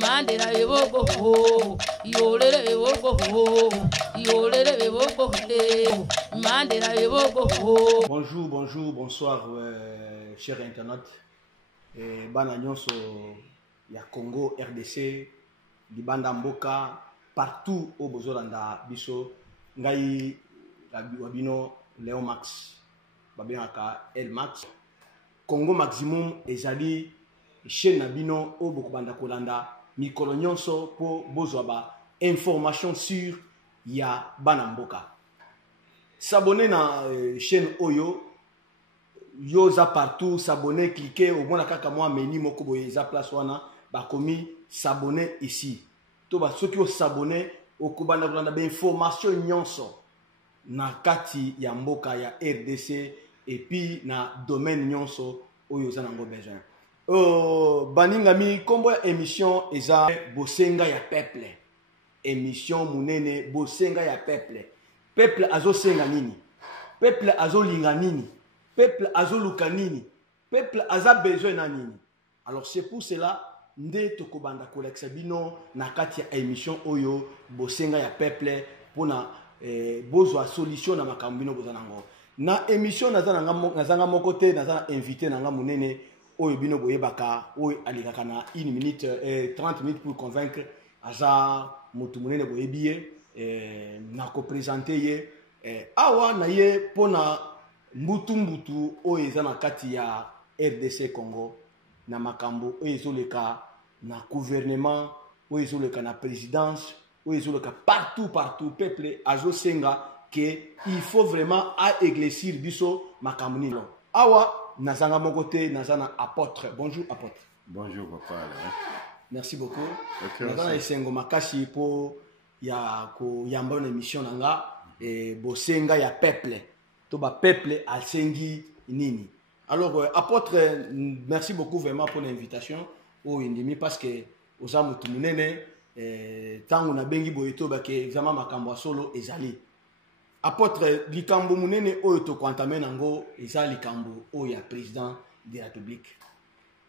Mandela evoco ho, yolele evoco ho, yolele evoco he, Mandela evoco ho. Bonjour, bonjour, bonsoir, chers internautes. Bana nyonso ya Congo, RDC, di banda mboka, partout au bozolanda biso, ngai wabino Léon Max, babinaka El Max. Congo Maximum ezali chaîne nabino au bokubanda kolanda mikolo nyonso po bozwa ba information sur ya bana mboka. S'abonner na chaîne Oyo, yoza partout, s'abonner, cliquer au bon kaka moi menu moko boye za place wana ba komi s'abonner ici. To ba ceux qui ont s'abonner au kubanda kolanda ba information nyonso na kati ya mboka ya RDC et puis na domaine nyonso oyo za nango besoin. Baningami kombo ya émission eza bosenga ya peuple. Émission munene bosenga ya peuple. Peuple azo senga nini? Peuple azo linga nini? Peuple azo luka nini? Peuple aza besoin na nini? Alors c'est pour cela nde tokobanda koleksa bino na kati ya émission oyo bosenga ya peuple pona bozwa solution na makambo bino boza nango. Na émission nazanga moko te nazana invité nanga munene oyo bino boyebaka oyo alikaka na 1 minute 30 minutes pour convaincre aza mutu munene boyebiye na ko présenter ye awa na ye pona mbutu oyo eza na kati ya RDC Congo na makambo oyo ezoleka na gouvernement oyo ezoleka na présidence oyo ezoleka partout peuple azo senga que il faut vraiment à éclaircir biso makambo nilo awa nazanga moko te nazana apôtre. Bonjour apôtre. Bonjour papa. Merci beaucoup. Okay, nazana esengo makasi po ya ko yamba na émission nanga bosenga ya peuple to ba peuple asengi nini. Alors apôtre, merci beaucoup vraiment pour l'invitation au indimi parce que oza mutu munene tangu na bengi boyeto ba ke examen makambo solo ezali. Apôtre likambo munene oyo to kwantame nango eza likambo oyo ya président de la République.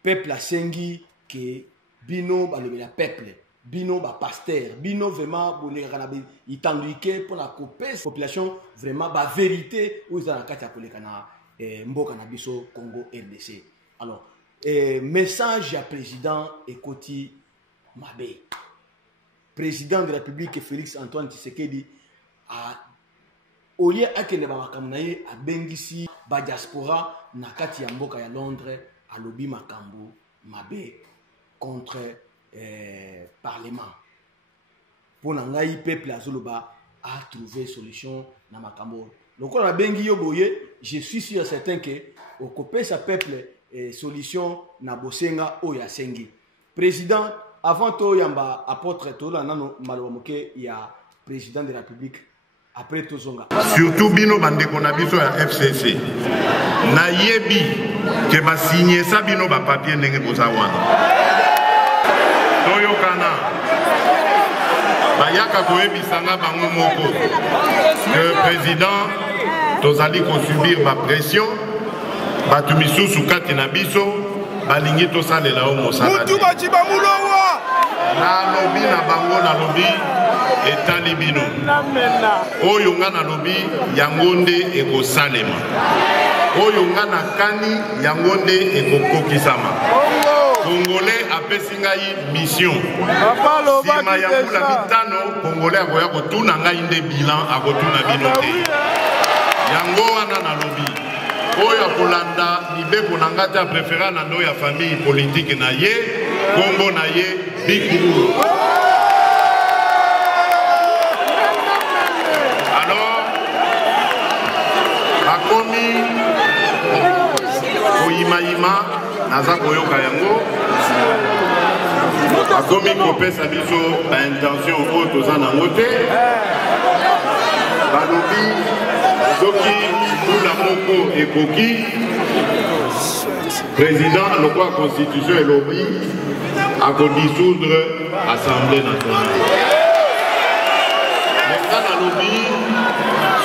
Peuple asengi ke bino balobela peuple, bino ba pasteur, bino vraiment boleka na itanduike pour la population vraiment ba vérité oyo za na kati ya koleka na mboka na biso Congo RDC. Alors message ya président ekoti mabe. Président de la République Félix Antoine Tshisekedi a oye akende ba makambo na ye abengisi ba diaspora na kati ya mboka ya Londres alobi makambo mabe contre parlement. Pour ngai peuple azoloba a trouvé solution na makambo. Lokola bengi yo boye, je suis sûr et certain que au copé sa peuple solution na bosenga oya sengi. Président avant to yamba apôtre to la nano malomoke ya président de la République. Après tout zonga. Surtout bino bandeko na biso ya FCC. Na yebi ke ba signer ça bino ba papier ndenge koza wana. Toyo kana. Bayaka koyebisanga bango moko. Le président tozali ko subir ba pression. Batu misusu kati na biso balingi to salela o mosala. Mutu bachiba mulowa. Na lobi na bango na lobi etali bino oyo nga na lobi yango nde ekosalema oyo nga na kani yango nde ekokokisama Congolais apesi ngai mission sima ya mbula mitano Congolais akoya kotuna ngai nde bilan akotuna bino te yango wana na lobi oyo akolanda mibeko na nga te apréféra na ndo ya famille politique na ye kombo na ye Bikuru. Akomi Oyima naza koyoka yango akomi kopesa biso ba intention oyo toza nango te balobi soki mbula moko ekoki président lokwa constitution elobi akodissoudre assemblée nationale mais na lobi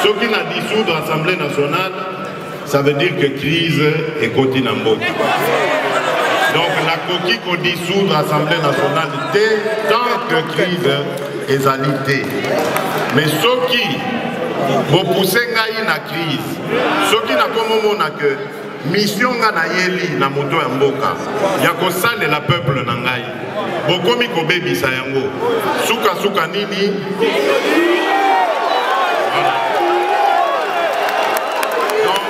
soki na dissoudre assemblée nationale ça veut dire que crise est continue en mboka. Donc la coquille qu'on dissoudre l'Assemblée nationale tant que crise est alité. Mais ceux qui vont pousser la crise, ceux qui n'ont pas que mission na yeli na moto ya mboka ya kosalela peuple na ngai bokomi kobebisa yango suka nini.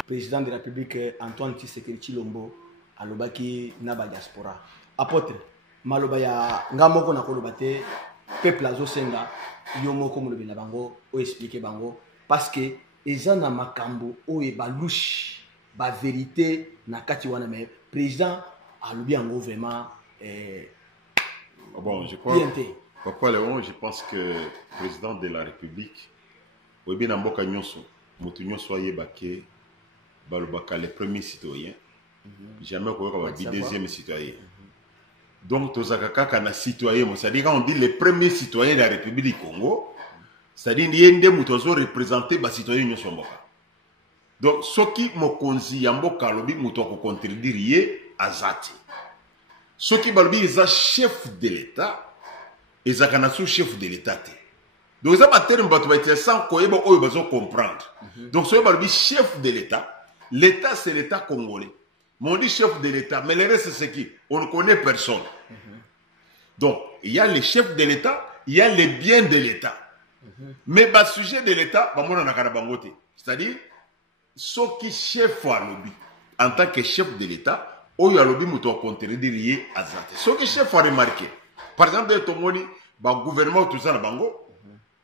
Président de la République Antoine Tshisekedi Tshilombo alobaki na ba diaspora apôtre maloba ya ngamoko na koloba te peuple azosenga yo moko molobi na bango o expliquer bango parce que eza na makambo oyo balouche ba vérité na kati wana mais président alobi yango vraiment bon je crois Papa Léon, je pense que le président de la République oyebi na mboka nyonso moto nyonso ayebake balobaka les premiers citoyens jamais koyoka ba deuxième citoyen donc tozaka kaka na citoyen c'est-à-dire quand on dit les premiers citoyens de la République du Congo c'est-à-dire yende moto zo représenter ba citoyen nyonso mboka. Donc, ce qui mokonzi yamboka lobi muto ko contredire ye azati. Ce qui balobi est chef de l'État, et zakana sous chef de l'État. Donc, ça va terme batu ba sans koyeba oyo bazo comprendre. Donc, ce balobi chef de l'État, l'État c'est l'État congolais. Mais on dit chef de l'État, mais le reste c'est qui? On ne connaît personne. Donc, il y a les chefs de l'État, il y a les biens de l'État. Mais bas sujet de l'État, ba mona na karabangote. C'est-à-dire ce qui chef à lobby en tant que chef de l'État, ou ya lobby muto contredire yé azate. Ce qui chef a remarqué, par exemple, de tomoni, ba gouvernement tout ça na bango,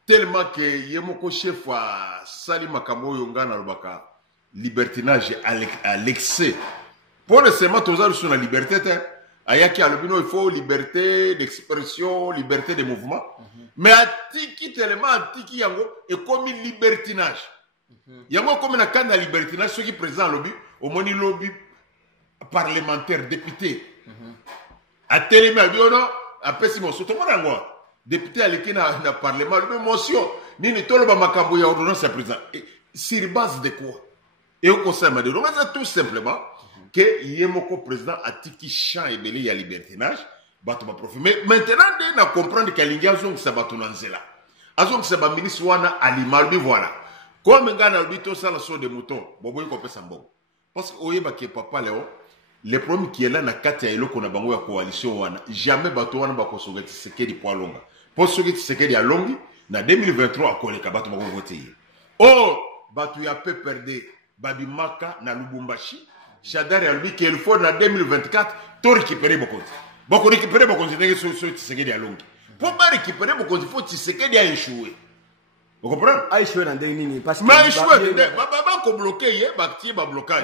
tellement que yemoko chef a sali makambo yongana lobaka libertinage à l'excès. Pour le seulement tout ça sur la liberté, ayaki à lobby il faut liberté d'expression, liberté de mouvement, mais atiki tellement atiki yango et comme libertinage. Yango comme na kana libertinage ceux qui présent lobby au moni lobby parlementaire député a télémé a biono a pesi mo soto mona ngo député aleki na parlement le motion ni toloba makambo ya ordonnance à président sur base de quoi et au conseil de donc tout simplement que yemoko président atiki champ et belé ya libertinage bato ba profit mais maintenant de na comprendre que l'ingazon ça bato nanzela azon ça ba ministre wana alimalbi voilà. Comme un gars n'a pas ça la sorte de mouton, boboy ko pesa mbongo. Parce que oyeba ke Papa Léon, le problème qui est là na kati ya eloko na bango ya coalition wana, jamais bato wana ba ko songa Tshisekedi po longa. Pour songa Tshisekedi ya longi na 2023 akoleka bato ba ko voter. Oh, bato ya pe perdre Babimaka na Lubumbashi, Shadari a lui qu'il faut na 2024 to récupérer beaucoup. Boko récupérer beaucoup ndenge sur Tshisekedi ya longi. Pour pas récupérer beaucoup, il faut Tshisekedi a échoué. Vous comprenez? Aïchoué dans des parce que Baba ko bloqué bakti ba blocage.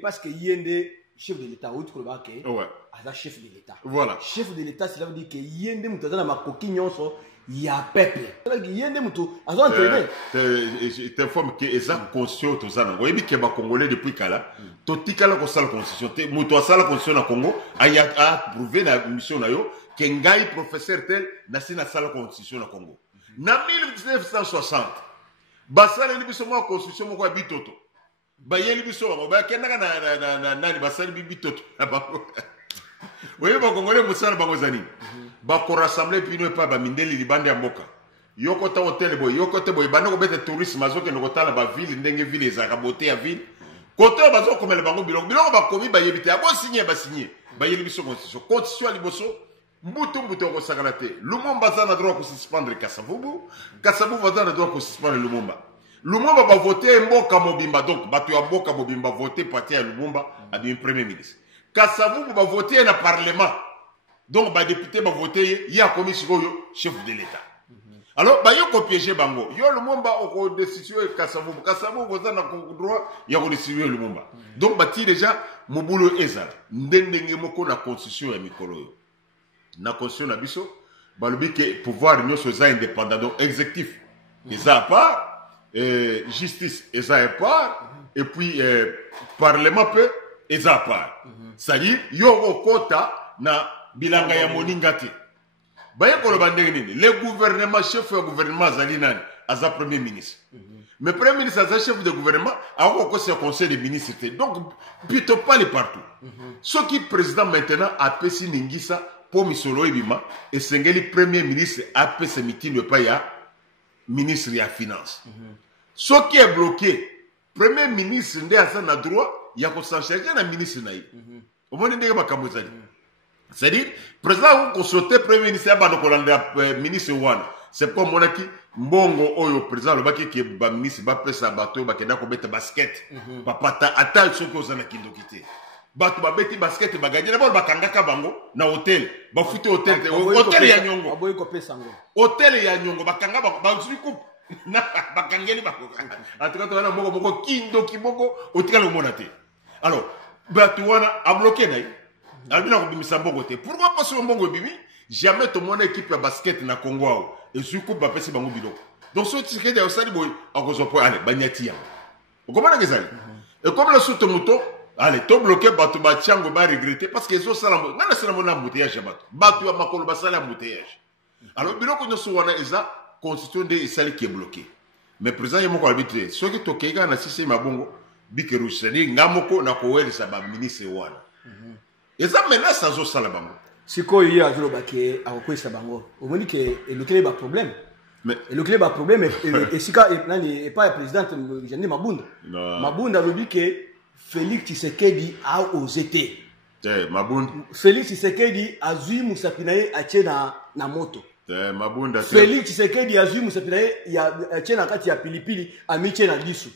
Parce que yende chef de l'État ou tu crois que ouais. Aza chef de l'État. Voilà. Chef de l'État cela veut dire que yende muto na makoki nyonso ya peuple. C'est que yende muto azo entraîner. Je t'informe que eza conscient to ça. Vous voyez que ba congolais depuis kala to tikala ko sala constitution te muto asala constitution na Congo aya a prouvé na mission na yo que ngai professeur tel na sina sala constitution na Congo. Na 1960 basala libiso mo constitution mo kwa bitoto bayeli biso ba kenaka na nani basala bitoto oye ba kongole musala bango zani ba ko rassembler puis ne pas ba mindeli libande ya mboka yoko ta hotel boy yoko te boy bana ko bete tourisme azoke no kotala ba ville ndenge ville ezaka beauté ya ville kote bazo komela bango biloko ba komi ba yebite abo signer bayeli biso constitution liboso Mbutu ko sakalate. Lumumba za na droit ko suspendre Kasavubu. Kasavubu za na droit ko suspendre Lumumba. Lumumba va voter mboka mobimba donc batu ya mboka mobimba voter parti ya Lumumba a bien premier ministre. Kasavubu va voter na parlement. Donc ba député va voter ya commission chef de l'État. Alors ba yo ko piéger bango. Yo Lumumba o ko destituer Kasavubu. Kasavubu za na droit ya ko destituer Lumumba. Donc ba ti déjà mobulo eza ndenge moko na constitution ya mikolo yo. Na constitution na biso balobi ke pouvoir nyonso za indépendant donc exécutif eza à part justice eza à part et puis parlement peut eza à part c'est-à-dire yo okota na bilanga ya moninga te baye koloba ndenge nini le gouvernement chef ya gouvernement azali nani aza premier ministre. Mais premier ministre aza chef de gouvernement, a aussi un conseil de ministres. Donc, plutôt pas les partout. Ce qui président maintenant a pesi ningisa pour misolo ebima et sengeli premier ministre a pesi meeting le pas ya ministre ya finance. Ce qui est bloqué, premier ministre nde asa na droit ya ko s'en charger na ministre na yi. Au moins ndenge makambo zali. C'est-à-dire, président a consulté premier ministre et ministre Wan. C'est pas mon aki, mbongo oyo président le baki qui est ministre, ba pesa bateau, ba kenda ko beta basket. Papa ta atal ce que vous en a kindo quitté. Bateau ba beti basket ba gagner d'abord ba kangaka bango na hôtel. Ba futé hôtel, hôtel ya nyongo. Aboy ko pesa ngo. Hôtel ya nyongo ba kanga ba suri coupe. Na ba kangeli ba ko. En tout cas, to na moko kindo kiboko otika le monate. Alors, bateau wana a bloqué naï. Pourquoi pas sur Mbongo Bibi? Jamais tout mon équipe de basket na Congo. Et sur coup, bah, c'est Bango Bido. Donc, ce qui est au Sali Boy, à cause de quoi, allez, Bagnatia. Vous comprenez ça? Et comme le sous mouton, allez, tout bloqué, Batou Batiango va regretter parce qu'ils ont ça. Non, c'est la monnaie embouteillage, Batou. Batou a Makolo Bassal embouteillage. Alors, Bilo, qu'on a souvent, ça, constitution de Sali qui est bloqué. Mais présent, il y a mon arbitré. Ce qui est au Kega, na Sissi Mabongo, Bikerou, c'est-à-dire, Namoko, Nakoel, ça va ministre Wan. Et ça maintenant ça zo sala bango. Siko yi azolo bake akokwesa bango. Omoni ke elokele ba problème. Mais elokele ba problème et sika nani et pas président Jeanne Mabunda. Mabunda lobi ke Félix Tshisekedi a osé. Mabunda. Félix Tshisekedi azui Musapinaye ache na moto. Mabunda. Félix Tshisekedi azui Musapinaye ya ache na kati ya pilipili amiche na lisu.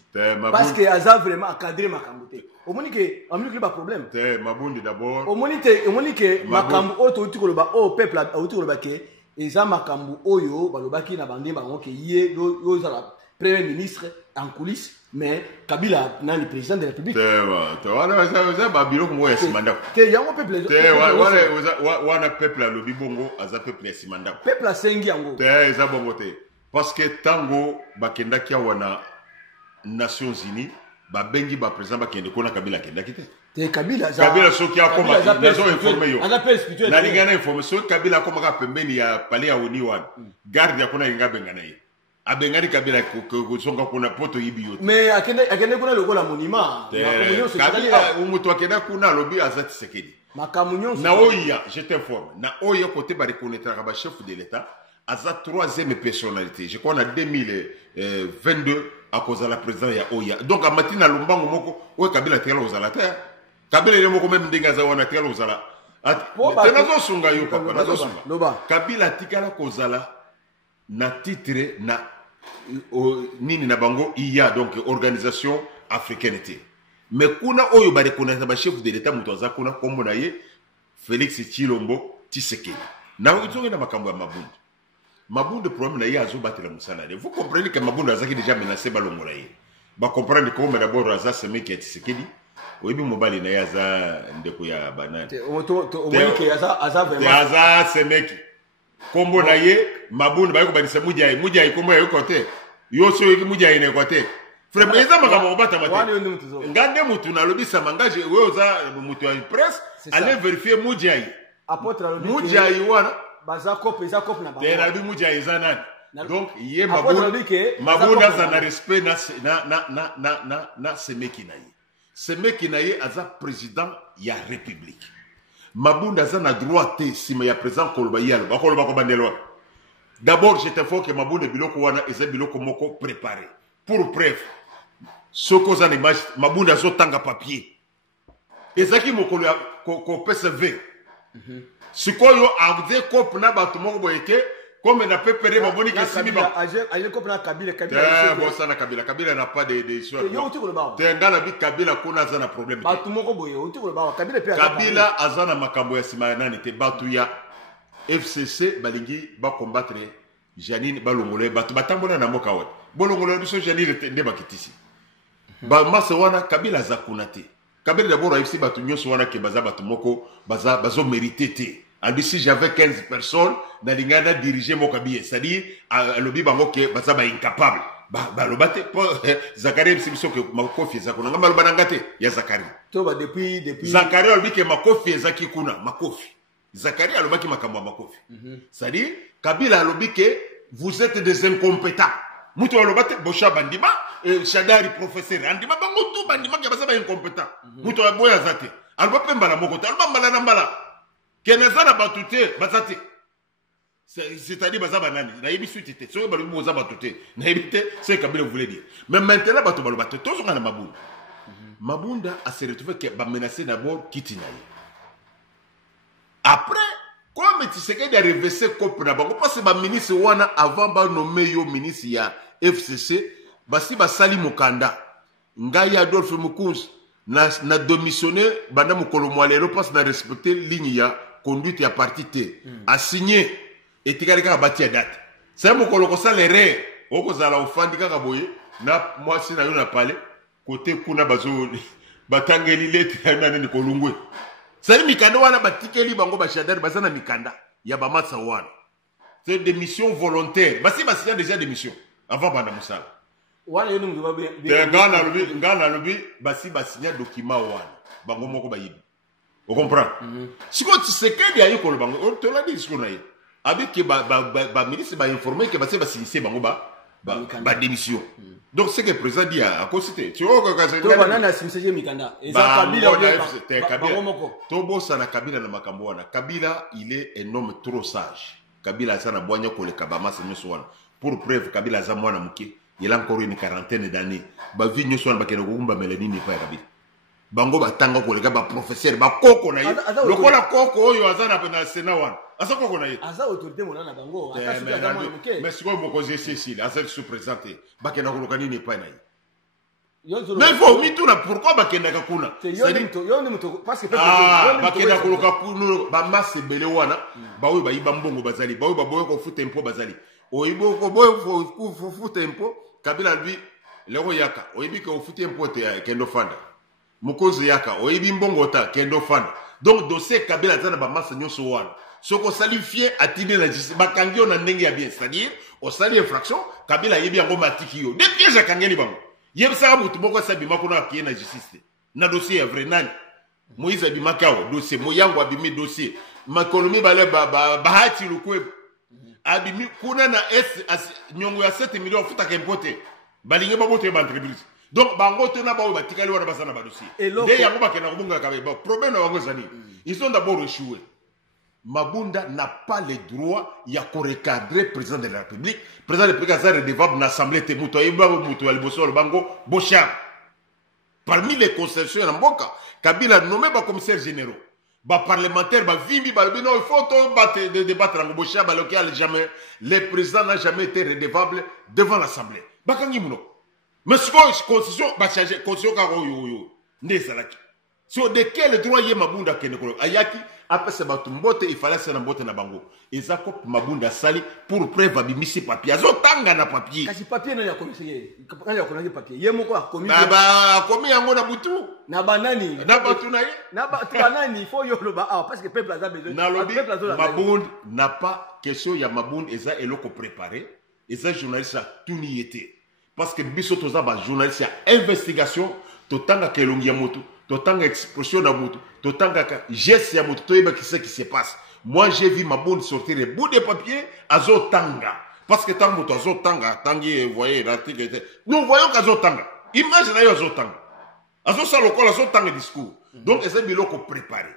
Parce que aza vraiment encadré makambote. Au moins que amulike ba problème. Mabundi d'abord. Au moins que makambu oto utikoloba o peuple utikoloba ke eza makambu oyo balobaki na bande bango ke yé loza la premier ministre en coulisses mais Kabila na le président de la République. Voilà ça ba bilo ko ya simanda. Yango peuple. Wana peuple lobi bongo aza peuple ya simanda. Peuple a sengi yango. Eza bongo te. Parce que tango bakenda kia wana Nations Unies ba bengi ba président ba kende kona Kabila kenda kite. Te Kabila soki akoma nazo informer yo. Ana pele spirituel. Na lingana informer so Kabila akoma ka pembeni ya pale ya Oni wan. Garde ya kona inga bengana ye. Abengani Kabila ko songa kuna poto yibi yote. Mais akende kuna lokola monument. Kabila umuto akenda kuna lobi azati sekedi. Makamunyo na oya je t'informe na oya côté ba reconnaître ka ba chef de l'état aza troisième personnalité. Je crois en 2022 à cause de la présidence ya oya. Donc à matina lombango moko o Kabila tela ozala terre. Kabila le moko même ndinga wana tela ozala. Tenazo sunga yo papa nazo sunga. Kabila tikala kozala na titre na nini na bango iya donc organisation africaine té. Mais kuna oyo ba reconnaître ba chef de l'état muto aza kuna kombo na ye Félix Tshilombo Tshisekedi. Na utonga na makambo ya Mabunda. Mabunda problème na ye azo batela musala. Vous comprenez que Mabunda azaki déjà menacé balongo na ye. Ba comprendre comment d'abord aza semeki ya Tshisekedi. Oyebi mobali na ye aza ndeko ya banane. Omoni aza vraiment aza semeki. Kombo na ye Mabunda ba ko banisa mujai kombo ya côté. Yo so yeki mujai na côté. Frère eza makambo bata mate. Ngande mutu na lobisa mangaje we oza mutu ya presse aller vérifier mujai. Apôtre lobi mujai wana baza cop na bango. Tera bi mujai zanani. Donc ye Mabunda za na respect na semeki na ye. Semeki na ye aza président ya république. Mabunda za na droit te sima ya président Koloba yalo bakoloba ko bandelo. D'abord je t'informe que Mabunda biloko wana eza biloko moko préparé. Pour preuve soko za image Mabunda zo tanga papier. Ezaki mokolo ya ko PSV. Sikoyo agde kop na bato moko boyeke comme na pepere maboni ke simi ba. Aje kop na Kabila. Bon ça na Kabila n'a pas de histoire. Te ngala bi Kabila kuna za na problème. Bato moko boye on tiko ba Kabila pe Kabila azana makambo ya sima nani te batu ya FCC balingi ba combattre Janine balongole batu batambola na moka wa. Bolongolo biso Janine nde bakitisi. Ba masa wana Kabila za kuna te. Kabila d'abord ici batu nyonso wana ke baza batu moko bazo mérité te. Albi si j'avais 15 personnes na lingana diriger mo Kabila, c'est-à-dire lobi bango ke baza ba incapable. Ba lobate Zakaria biso ke makofi za kuna ngamba lobana te ya Zakaria. To ba depuis Zakaria lobi ke makofi ezaki kuna makofi. Zakaria lobaki makambo makofi. C'est-à-dire Kabila lobi ke vous êtes des incompétents. mutu aloba te Bosha bandima Shadari professeur andima bango tout bandima ki baza ba incompétent mutu aboya zate aloba pemba na moko te aloba mbala na mbala keneza na batute bazate c'est-à-dire baza banani na yebi suite te so balobi boza batute na yebi te c'est Kabila voulait dire mais maintenant bato baloba te to zonga na Mabunda Mabunda a se retrouvé que ba menacer d'abord Kitinaye après comme Tshisekedi a reversé cop na bango parce que ba ministre wana avant ba nommer yo ministre ya FCC basi basali mokanda ngai Adolphe Mukunzi na démissionné banda mukolo mwalelo parce na respecter ligne ya conduite ya parti T a signé et tikali ka bati ya date c'est mukolo ko salere oko zala ofandi kaka boye na moi si na yo na parler côté kuna bazo batangeli lettre na nini kolungwe c'est mikanda wana batikeli bango ba Shadari bazana mikanda ya ba matsa wana c'est des missions volontaires basi basi déjà des missions avant banda musala wana yenu mzo babe ngana lobi basi basinya document wana bango moko bayibi on comprend siko Tshisekedi ayi ko bango on te l'a dit siko na ye avec que ba ministre ba informer que basi basinise bango ba démission donc c'est que le président dit à constater tu vois que to banana simseje mikanda eza Kabila moko to bossa na Kabila na makambo wana Kabila il est un homme trop sage Kabila sana boanya ko le kabama se nyoso wana pour preuve Kabila za mwana muke il a encore une quarantaine d'années ba vie nyoso wana bakena kumba melani ni pa Kabila bango batanga ko le ba professeur ba koko na ye lokola koko oyo azana na Sénat wana asa koko na ye asa autorité monana bango atasuka za mwana muke mais siko moko Cécile asa sous présenté bakena ko lokani ni pa na ye mais il faut mi tuna pourquoi bakenda ka kuna yo ni muto parce que bakenda ko lokakuna ba masse belé wana ba oyo ba yiba mbongo bazali ba oyo ba boyo ko futa impo bazali oyibo ko boyo ko futa impo Kabila lui lero yaka oyibi ko futa impo te kendo fanda Mukozi yaka oyibi mbongo ta kendo fanda donc dossier Kabila zana ba masse nyoso wana soko salifié atine la justice bakangio na ndenge ya bien c'est-à-dire au sali infraction Kabila yebi yango matiki yo depuis ja kangeli bango yeb sa mutu boko sabi makona akiye na justice na dossier ya vrai nani Moïse abimakao dossier moyango abimi dossier makolomi bale bahati lukwe abimi kuna na nyongo ya 7 millions futa ka impoter balinge babote ba entreprise donc bango tena ba batikali wana basana ba dossier de yango bakena kubunga ka ba problème na bango zani ils sont d'abord échoués Mabunda n'a pas le droit ya recadrer président de la République. Président de la République a redevable dans l'Assemblée de Bango Bosha. Parmi les concessions en Mboka, Kabila a nommé les commissaires généraux. Les parlementaires, il faut débattre en Bosha, le président n'a jamais été redevable devant l'Assemblée. Mais ce constitution va changer, constitution sur de quel droit y est Mabunda Kenekolo Ayaki après ce batumbote il fallait se nambote na bango ezako Mabunda sali pour preuve abimisi papier azotanga na papier kasi papier na ya komiseye quand ya konaje papier ye moko akomi ba komi yango na butu na banani na batu na ye na batu banani faut yo loba parce que peuple a besoin Mabunda n'a pas question ya Mabunda eza eloko préparé eza journaliste a tuniyete parce que biso toza ba journaliste ya investigation totanga kelongi ya moto totanga expression na moto totanga geste ya moto toyeba qui se passe moi j'ai vu Mabunda sortir le bout de papier azotanga parce que tant moto azotanga tangi voyez l'article nous voyons qu'azotanga imagine yo azotanga sala lokola azotanga discours donc eza biloko préparé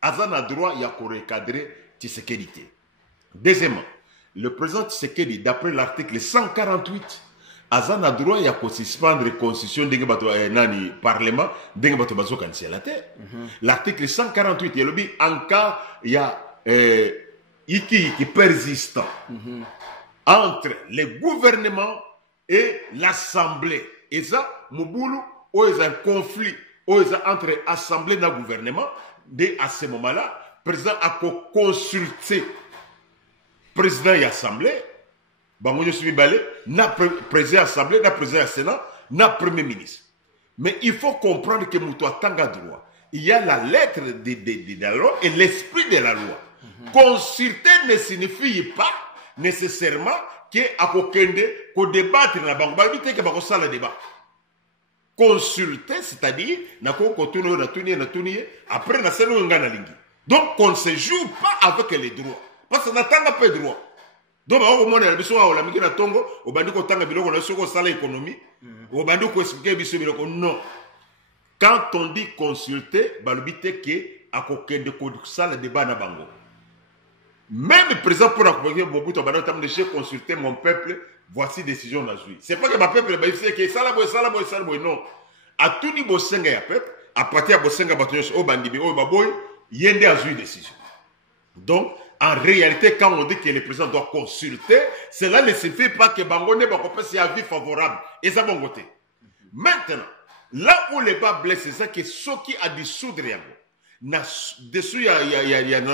azana droit ya ko recadrer Tshisekedi. Deuxièmement, le président Tshisekedi d'après l'article 148 azana droit ya ko suspendre constitution ndenge bato nani parlement ndenge bato bazo kanisa la terre. L'article 148 il dit en cas ya qui persistant entre le gouvernement et l'assemblée et ça mobulu ou un conflit ou entre assemblée et gouvernement dès à ce moment-là président a consulté président et assemblée. Bango je suis balé, na président assemblée, na président sénat, na premier ministre. Mais il faut comprendre que Moutou Tanga droit. Il y a la lettre de la loi et l'esprit de la loi. Consulter ne signifie pas nécessairement qu'on débattre na bango. Balbite que bango ça le débat. Consulter, c'est-à-dire na ko kotuno na tuni après na seno ngana lingi. Donc on ne se joue pas avec les droits parce qu'on n'a pas de droit. Donc au moins na biso wa la mikina tongo obandi ko tanga biloko na soko sala économie obandi ko expliquer biso biloko non. Quand on dit consulter balobite ke akokende ko sala débat na bango. Même le président pour accompagner Mobutu a dit j'ai consulté mon peuple, voici décision na zui. C'est pas que ma peuple ba c'est que sala boy non. A tout ni bosenga ya peuple, à partir de bosenga batonyo o bandibi o baboy, yende a zui décision. Donc en réalité, quand on dit que le président doit consulter, cela ne signifie pas que Bangone va passer un avis favorable. Et ça va côté. Maintenant, là où les bas blessent, c'est ça que ce qui a dissoudre dessus, il y a un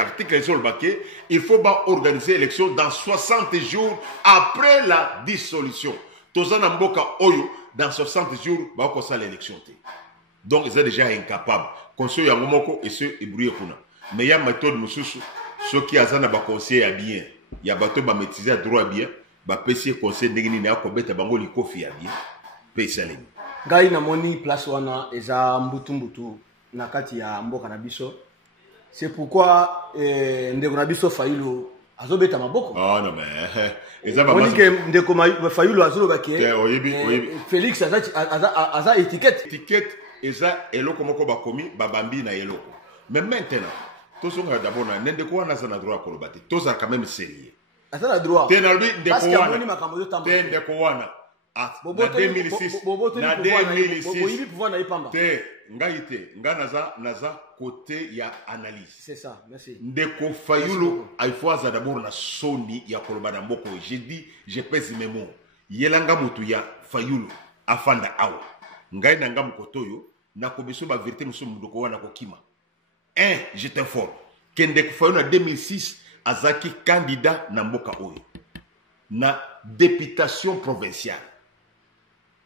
article sur le baquet, il faut organiser l'élection dans 60 jours après la dissolution. Tozana Mboka Oyo, dans 60 jours, il va commencer l'élection. Donc, ils sont déjà incapables. Conseil Yangomoko et ceux ébrouillés. Mais il y a une méthode, ceux qui ont un conseil à bien, il y a bateau qui maîtriser à droit bien, ba PC conseil n'engini na ko beta bango li kofi à bien, PC aleni. Gai na moni place wana eza mbutu na kati ya mboka na biso. C'est pourquoi ndeko na biso Fayulu azobeta maboko. Ah non mais eza ba moni ke ndeko Fayulu azoloba ke Félix aza étiquette eza eloko moko bakomi babambi na eloko. Mais maintenant tous on a d'abord na ndeko wana za na droit kolobate. Tous a quand même sérieux. Asa na droit. Tenalbi ndeko wana. Parce que makambo tambo. Ndeko wana. Na 2006. Na 2006. Te ngaite naza côté ya analyse. C'est ça, merci. Ndeko Fayulu aifoza d'abord na soni ya kolobana mboko. J'ai dit je pèse mes mots. Yelanga mutu ya Fayulu afanda awa. Ngai na ngam kotoyo na kobiso ba vérité muso mudoko wana kokima. Je t'informe Kendeko Fayulu en 2006 azaki candidat na mboka oyo na députation provinciale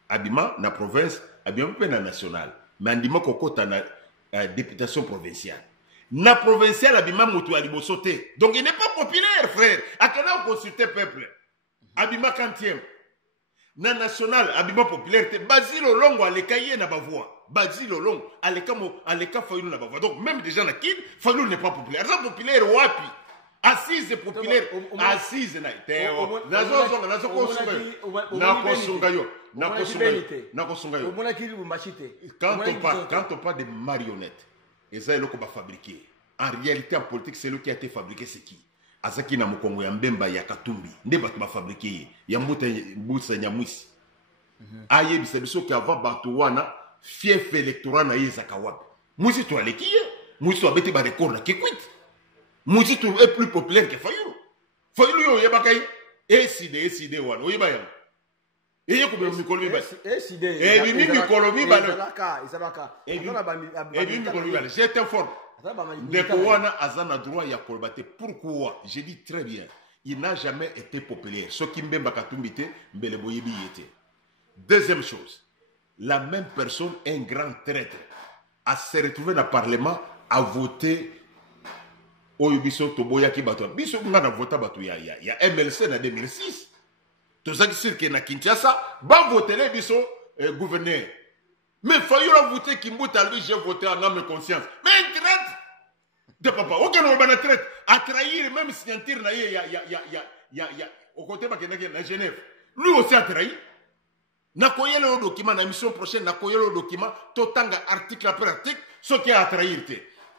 abima na province abima pe na national mais andima kokota na députation provinciale na provinciale abima mutu aliboso te donc il n'est pas populaire frère akana consulter peuple abima 40e na national abima populaire te Basile Olongo alekaye na bavoix Basile Olongo aleka Fayulu na bavoix donc même déjà na kid Fayulu n'est pas populaire ça populaire wapi assise populaire assise na teo nazo kosunga quand on parle de marionnettes et ça eloko ba fabriquer en réalité en politique c'est lui qui a été fabriqué c'est qui azaki na mukongo ya mbemba ya Katumbi nde bato ba fabriquer ya mbuta nyamwisi aye biso que avant bato wana fief électoral na yezaka wapi mwisi to alekiye mwisi to abeti ba record na kikwit mwisi to est plus populaire que Fayulu Fayulu yo yebakai eside wana oyeba yango eye ko be mikolo ba eside bi mikolo mi ba izalaka je t'informe ndeko wana azana droit ya kolbate pourquoi je dis très bien il n'a jamais été populaire ce qui mbemba Katumbi te mbele boyebi yete. Deuxième chose, la même personne, un grand traître, a se retrouvé dans le Parlement à voter au Biso Toboya qui bateau. Biso n'a voté bateau ya MLC en 2006. Tout ça qui sûr que na Kinshasa, va voter les Biso gouverneur. Mais Fayulu a voté Kimbuta, lui j'ai voté en âme et conscience. Mais un traître de papa, aucun homme n'a traître à trahir même signature na au côté de Genève. Lui aussi a trahi. Nakoye le document na mission prochaine nakoye le document totanga article après article ce qui a trahir te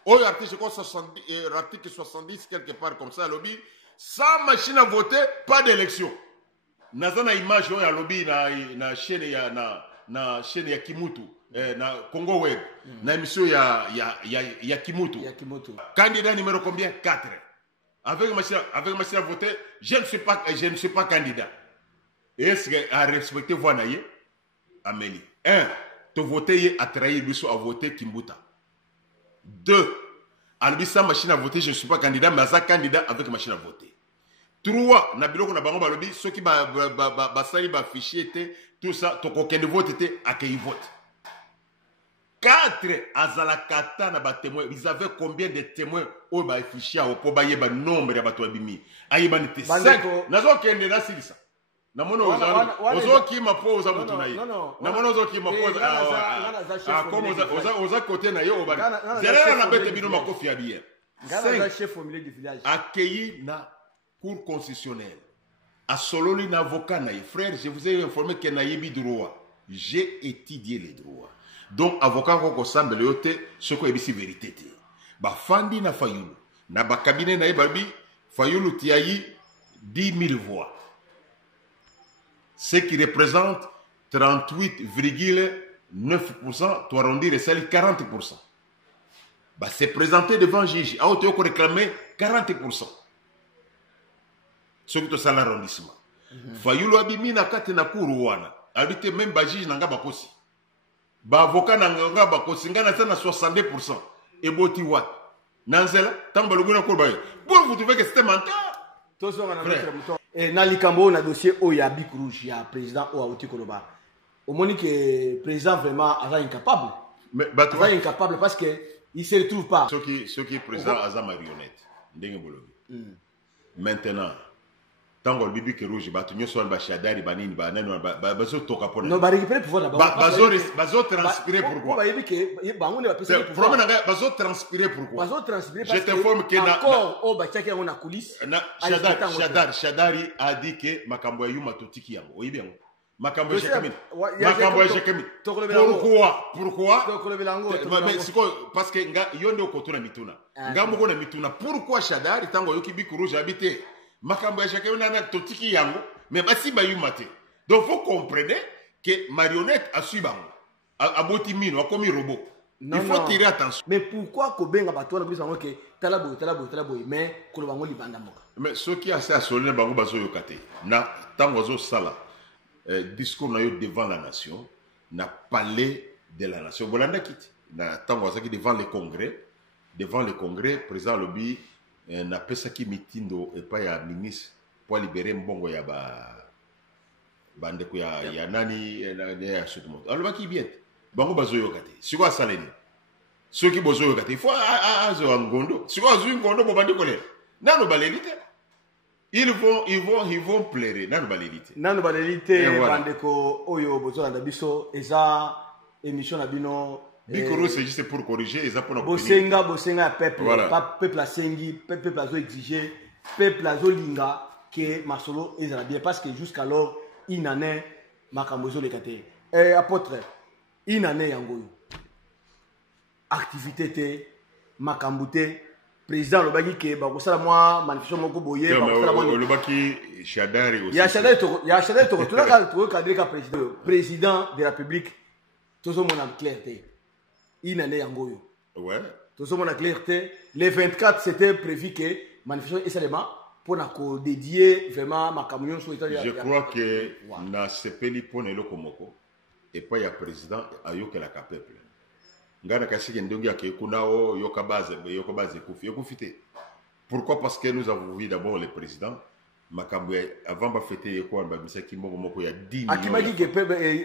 au article 70 quelque part comme ça lobby sans machine à voter pas d'élection nazana image ya lobby na chaîne ya na chaîne ya Kimutu na Congo Web na émission ya Kimutu candidat numéro combien 4 avec machine à voter je ne suis pas candidat. Est-ce qu'à respecter voix naïe Amélie 1. Te voter à trahir Bisso à voter Kimbuta. 2. Albissa machine à voter, je ne suis pas candidat, mais à candidat avec machine à voter. 3. Nabilo na bango balobi, ceux qui basali ba fichier tout ça, to kokende vote était accueilli vote. 4. Azalakata na ba témoins, ils avaient combien de témoins au ba fichier au po ba yeba nombre ya bato abimi. Ayeba nete 5. Nazo kende na silisa. Namono ozoki mapoza mutu na ye namono ozoki mapoza comme oza côté na yo obana zela na bete bino makofi ya bien ngana za chef formulaire du village accueilli na Cour constitutionnelle. À Sololi, un avocat, frère, je vous ai informé qu'il y a un droit. J'ai étudié les droits. Donc, avocat, qui semble le ce qui est vérité. Bah, Fandi na Fayoulou. Na ba cabinet na Ibabi, Fayoulou tiayi 10 000 voix. Ce qui représente 38,9%, tu arrondir et ça 40%. Bah, c'est présenté devant juge. Ah, tu as réclamé 40%. Ce qui est l'arrondissement. Fayoulou abimi na kate na kuruwana. Habite même ba juge nanga bakosi. Ba avocat nanga bakosi ngana sana 62%. Et boti wat. Nanzela, tant baluguna ko baye. Pour vous trouver que c'était menteur. Tous on a notre bouton. Et na likambo na dossier Oya Bic Rouge, ya président o Aouti Koloba. Au moment que président vraiment est incapable. Mais il est incapable parce que il se retrouve pas. Ce qui est président Aza marionnette. Ndenge bolobi. Maintenant, tant que le bibi qui rouge, bah tu n'y sois pas chadari, banini, banane, bazo toka pona. Non, bah récupérer le pouvoir d'abord. Bazo transpirer pourquoi? Bah il que bah on est pas le pouvoir. Bazo transpirer pourquoi? Bazo transpirer parce que. Je t'informe que encore oh bah tiens on a coulisses. Shadari a dit que makambo yuma totiki yango. Oui bien. Makambo Jekami. Makambo Jekami. Pourquoi? Mais c'est quoi? Parce que yondo kotuna mituna. Ngamu kona mituna. Pourquoi Shadari tango yoki biku rouge habité? Makambo Jekami nana totiki yango. Mais basi ba yumate. Donc faut comprendre que marionnette a suivi bango. A boti mino, a commis robot. Il faut tirer attention. Mais pourquoi Kobenga bato na bisa que talaboy mais kolobango libanda moka. Mais ce qui a assez à soliner bango bazo yokate. Na tango zo sala. Discours devant la nation, n'a palais de la nation. Bolanda quitte. N'a tangoazaki devant le congrès, président Lobi n'a pas ça qui mitindo et pas ya ministre pour libérer mbongo ya bande ko ya nani ya soutmo. Alors ba ki bien. Bango bazo yokate. Siko saleni. Ceux qui bozo yokate, il faut azo ngondo. Siko azu ngondo bo bande ko le. Nano balelite. Ils vont pleurer. Nano balelite bandeko oyo bozo na biso eza émission na bino Bikoro c'est juste pour corriger eza pour bosenga peuple pas peuple asengi peuple azo exiger peuple azo linga que masolo ezala bien parce que jusqu'alors inane makambozo lekate apôtre inane yango activité te makambuté président lobaki ke bakosala moi manifestation moko boye bakosala moi lobaki Shadari aussi ya Shadari to tulaka to cadrer ka président de la République tozo mona clarté inane yango yo ouais tozo mona clarté le 24 c'était prévu que manifestation esalema pour na ko dédier vraiment makamyo so état. Je crois que na sepeli pona eloko moko et pas ya président ayoke la peuple. Ngana kasike ndongi yake kunao yoka base ekufite. Pourquoi? Parce que nous avons vu d'abord le président makambo avant ba fêter yeko ba misaki moko ya 10 millions. Akimaki ke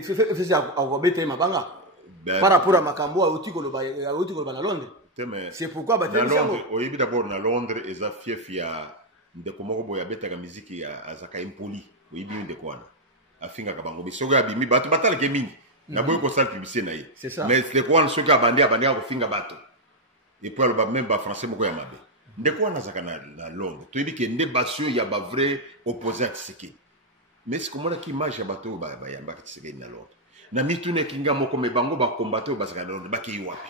c'est akobete mabanga par rapport à makambo auti koloba na Londres. C'est pourquoi ba Londres oyebi d'abord na Londres eza fief ya ndeko moko boya beta ka musique ya azaka impoli oyebi ndeko wana afinga ka bango bisogo ya bimi bato batala ke mingi. Na boyo ko sala publicité na ye. Mais c'est quoi ce qui a bandé ko finga bato. Et puis alors même ba français moko ya mabe. Ndeko wana zaka na Londres. To yebi ke nde basio ya ba vrai opposé à Tshisekedi. Mais c'est comment la ki image ya bato ba ya ba Tshisekedi na Londres. Na mitune kinga moko me bango ba combattre ba zaka na Londres ba ki wapi.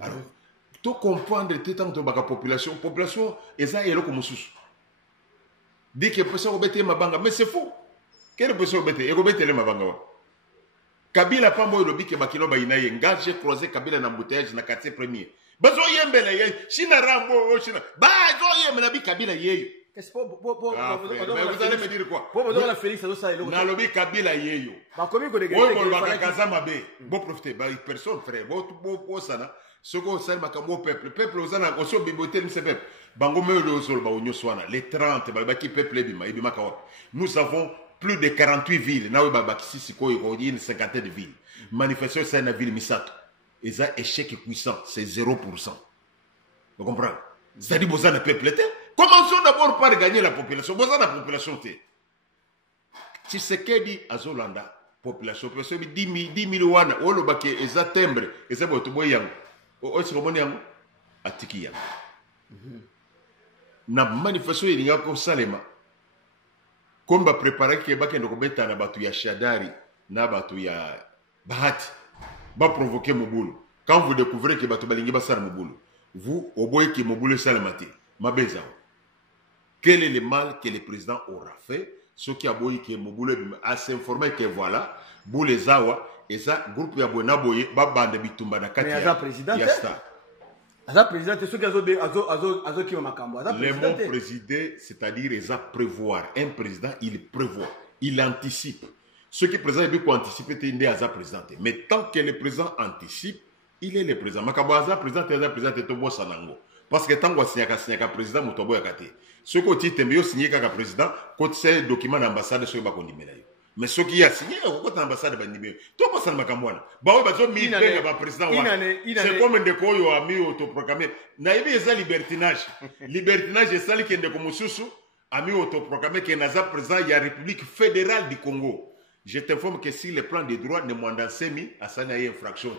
Alors to comprendre tant to ba population eza eloko mususu. Dit que personne obete mabanga mais c'est faux. Quelle personne obete le mabanga wa. Kabila pambo lobi ke bakino ba inaye ngaje croiser Kabila na embouteillage na quartier premier. Bazo yembela ye china rambo china. Bazo yembela bi Kabila yeyo. Qu'est-ce que vous allez me dire quoi? Pour la Félix ça elo. Na lobi Kabila yeyo. Ba komi ko de gagner. Bon ba kazama be. Bon profiter ba personne frère. Bon sana. Soko sel makambo peuple ozana oso biboté ni peuple. Bango me lo zolo ba onyo swana les 30 ba ki peuple bima kawa. Nous avons plus de 48 villes. Nous avons une cinquantaine de villes. Manifestation, c'est une ville Misato. Et ça, échec puissant, c'est 0%. Vous comprenez? C'est-à-dire que vous avez un peuple. Commençons d'abord par gagner la population. Vous avez la population. Tshisekedi à Zolanda, population 10 000 wana. Ou le baké, et ça timbre. Et ça, vous avez un atiki. na manifestation ilinga ko salema comme ba préparer ke ba kendo ko beta na batu ya Shadari na batu ya Bahati ba provoquer Mobulu. Quand vous découvrez que batu balingi ba sala Mobulu, vous oboye que Mobulu salamati mabeza. Quel est le mal que le président aura fait? Ce qui a boyi que Mobulu a s'informer que voilà Boulezawa et ça groupe ya Bona boye ba bande bitumba na kati ya président. Le mot présider, c'est-à-dire prévoir. Un président, il prévoit, il anticipe. Ce qui est président, il peut anticiper, il est un président. Mais tant que le président anticipe, il est le président. Makabaza président, il est président, il est parce que tant que signé un président, il est un ce que tu as signé un président, quand c'est un document d'ambassade, c'est un document. Mais ce qui a signé, c'est l'ambassade de Bandimé. Tu vois, c'est un président. C'est comme un déco a mis autoproclamé. Naïbi est un libertinage. Libertinage est ça qui est a mis autoproclamé qu'il y a un président de la République fédérale du Congo. Je t'informe que si le plan de droit ne m'en semi, à ça n'a infraction.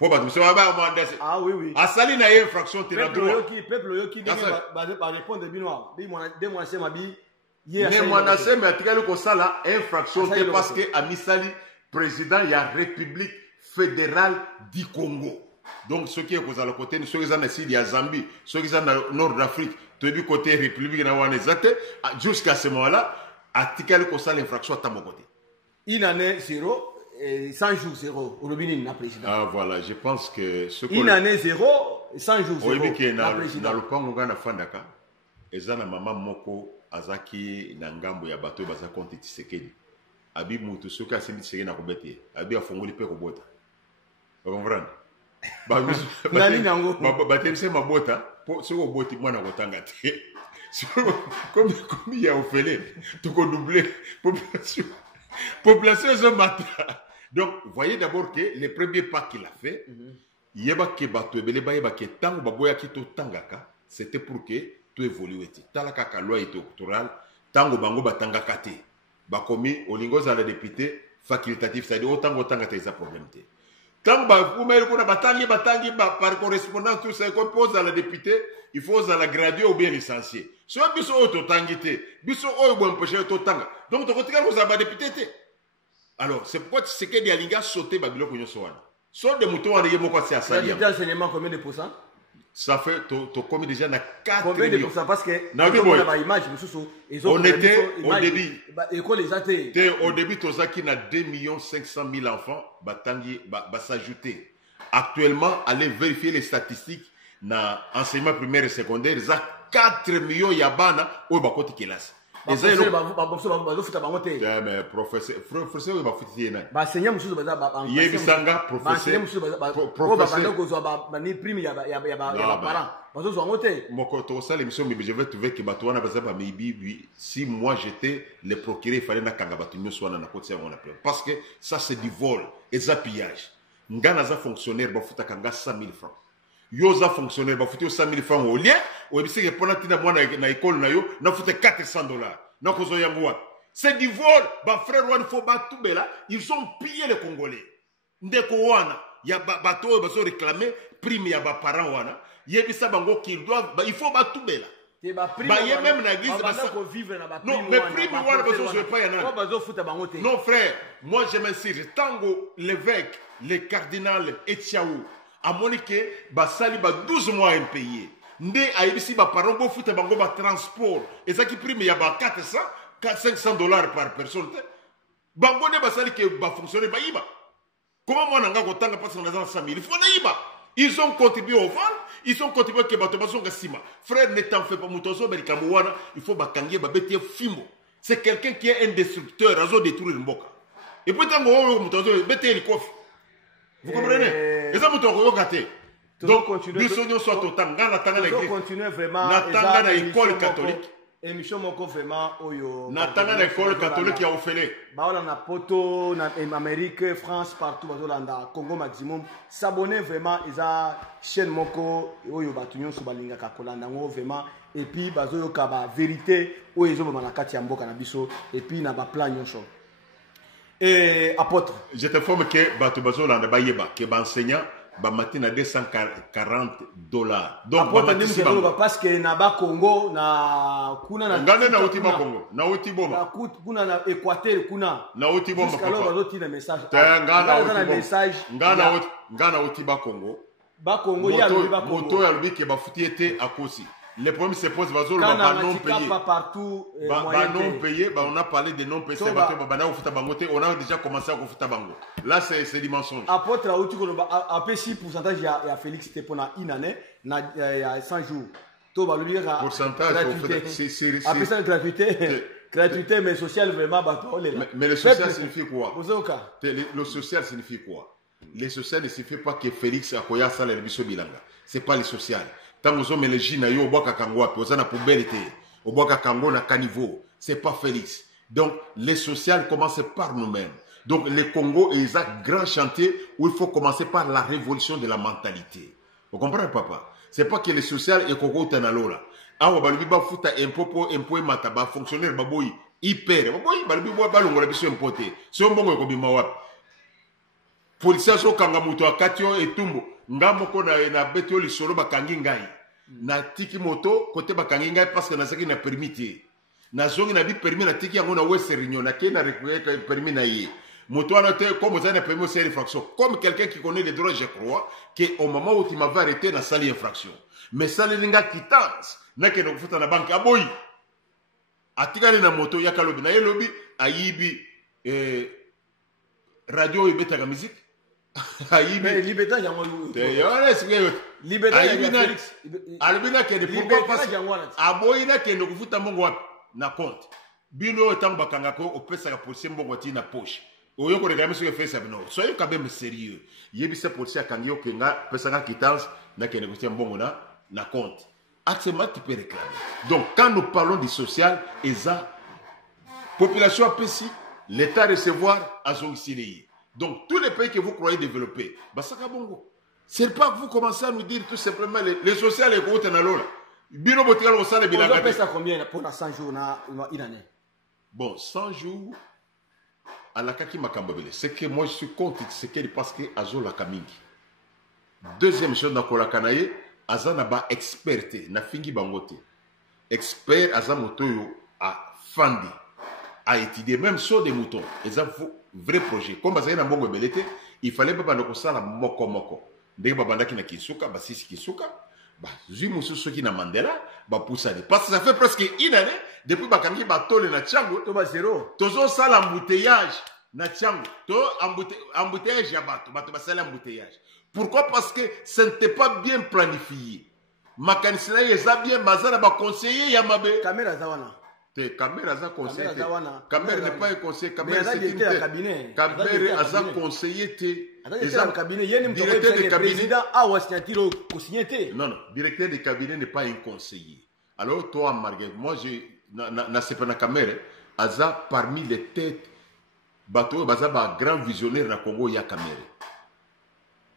Ah oui, oui. À ça n'a infraction. Peuple yoki va répondre de binois. Mais moi, je mais atikali ko sala infraction parce que Amisali président de la République fédérale du Congo. Donc ceux qui sont à le côté, ceux qui sont ici il y a Zambie, ceux qui sont dans le nord d'Afrique, tout du côté République na wanezate jusqu'à ce moment-là, atikali ko sala infraction à mon côté. Une année 0 et 100 jours 0 au Robini na président. Ah voilà, je pense que ce une année 0 et 100 jours 0. Oui, qui na le pango na fandaka. Ezana mama moko azaki na ngambo ya bato baza konti Tshisekedi abi mutu soki asimbi Tshisekedi na kobete abi afongoli pe kobota ba comprendre ba nani nango ba temse mabota po soko boti mwana kotanga te comme ya ofele to ko doubler population zo mata. Donc voyez d'abord que le premier pas qu'il a fait yeba ke bato ebele ba yeba ke tango baboya kito tangaka c'était pour que tout évolue. Talaka ka loi électorale, tango bango batanga kate. Bakomi olingo za la député facultatif, c'est-à-dire autant que tu as problème. Tango ba kumeli kuna batangi par correspondance tout ça compose à la député, il faut à la graduer ou bien licencier. So biso auto tangité, biso oyo bon empêcher to tanga. Donc to kotika ko za ba député. Alors, c'est pourquoi c'est que des alinga sauter babilo ko nyoso wana. So de muto wana yemo kwa sia sali. Ça enseignement combien de pourcents? Ça fait, tu commis déjà dans 4 combien millions. De parce que on était au début. Au début, tu as 2 500 000 enfants qui s'ajouter. Actuellement, allez vérifier les statistiques dans l'enseignement primaire et secondaire. Il y a 4 millions de bana qui sont en classe. Mais professeur, il va foutre bah enseignant monsieur il y a professeur je vais trouver que Batouana bazaba maybe si moi j'étais le procureur il fallait na kanga batunyo soit na côté on appelle parce que ça c'est du vol et ça pillage ngana za fonctionnaire ba futa kanga 100 000 francs. Yoza fonctionnaire ba futi 100 000 francs au lieu ou ebisi ke pona tina mwana na école na yo na futi $400 na kozo yango c'est du vol ba frère wan fo ba tubela ils ont pillé les Congolais ndeko wana ya bato ba so réclamer prime ya ba parents wana yebisa bango qu'ils doivent il faut ba tubela ba ye même na église ba ko vivre na ba non mais prime wana ba so pas yana non frère moi je m'insiste tango l'évêque le cardinal Etiaou a moniqué basali ba 12 mois impayés ndé aibisi ba parents bo futa bango ba transport et ça qui prime ya ba $500 par personne bango ne basali que ba fonctionner ba iba comment moi nanga ko tanga parce qu'on a 100 000 il faut na iba ils ont contribué au vol ils ont contribué que bato basonga sima frère ne t'en fais pas mutoso berikamuwana il faut ba kangie ba betie fimbo c'est quelqu'un qui est un destructeur azo détruire mboka et puis tango mutoso betie le coffre. Vous comprenez? Et ça, vous avez donc, nous sommes soit autant. Nous continuons vraiment. Natanga na école catholique. Émission moko vraiment oyo. Natanga na école catholique ya ofele. Baola na poto na Amérique, France partout bazola na Congo maximum. S'abonner vraiment eza chaîne moko oyo batunyo so balinga ka kolanda ngo vraiment et puis bazoyo ka ba vérité oyo ezo ba na kati ya mboka na biso et puis na ba plan nyonso. Et apôtre. Je t'informe que Bato Bazolanda Bayeba, que enseignant, bamati na $240. Donc bamatisi bango parce que na ba Congo na kuna na ngane na uti ba Congo na uti boma na kuna na Équateur kuna na uti boma papa alors bazoti na message ngana message ngana uti ba Congo ya lobi ba Congo moto ya lobi ke bafuti ete akosi. Les problèmes se posent, ba non payé. Partout, non payé, on a parlé de non payés. On a déjà commencé à faire bango. Là, c'est du mensonge. Apôtre, après 6% il y a Félix c'était pendant une année, il y a 100 jours. Pourcentage, c'est après ça, gratuité, mais social vraiment. Mais le social signifie quoi? Le social signifie quoi? Le social ne signifie pas que Félix a koya ça le biso bilanga. C'est pas le social. Tant que vous avez les gens qui ont kangwa, vous avez poubelle été, au bois kango na caniveau, c'est pas Félix. Donc les sociales commencent par nous-mêmes. Donc le Congo est un grand chantier où il faut commencer par la révolution de la mentalité. Vous comprenez papa? C'est pas que les sociales et Congo tenalola. Ah ouais, balubi ba futa impôt mata ba fonctionnaire baboy hyper. Baboy balubi ba balongo la biso importé. C'est un bon ko bima wap. Policiers so kanga muto akatio etumbo. Ngamoko na betio lisolo bakangi ngai na tiki moto côté bakangi ngai parce que na saki na permis na zongi na bi permis na tiki yango na wese réunion na ke na récupérer permis na ye moto ana te comme vous avez permis c'est infraction comme quelqu'un qui connaît les droits je crois que au moment où tu m'avais arrêté na sali infraction mais sali linga quittance na ke no futa na banque aboyi atikali na moto ya kalobi na ye lobi ayibi radio ibeta ga musique mais liberté yango liberté alibina kende pourquoi parce aboyina kende kufuta mbongo wapi na compte bino tango bakanga ko opesa ka policier mbongo ti na poche oyo ko réclamer sur face abino soyez quand même sérieux yebisa policier akangi okenga pesa nga quittance na kende kutia mbongo na compte actuellement tu peux réclamer. Donc quand nous parlons du social eza population apesi l'état recevoir azongisili. Donc, tous les pays que vous croyez développer, Basaka Bongo. C'est pas que vous commencez à nous dire tout simplement les sociales et les lola. Bino botigal au salaire bilan. On paye ça combien pour 100 jours une année? Bon, 100 jours à la kaki makambabele. C'est que moi je suis contre ce qu'elle parce que azo la kamingi. Deuxième chose dans la kanaye, azana ba experté na fingi bangote. Expert azamotoyo a fandi a étudier même sur des moutons. Et ça vrai projet comme bazali na mbongo ebelete il fallait pas bando kosala moko ndenge babandaki na Kisuka basisi Kisuka zui mususu ki na Mandela poussane parce que ça fait presque une année depuis bakangi batole na Tchango to ba zéro tozo sala embouteillage na Tchango to embouteillage ya bato basala embouteillage. Pourquoi? Parce que ce n'était pas bien planifié. Makanisina yeza bien bazana ba conseiller ya mabe caméra zawana. Caméra a conseillé. Caméra n'est pas un conseiller. Caméra c'est une cabinet. Caméra a conseillé. Directeur de cabinet. Non, directeur de cabinet n'est pas un conseiller. Alors toi, Marguerite, moi je na c'est pas na caméra. Aza parmi les têtes bateau baza ba grand visionnaire na Congo ya caméra.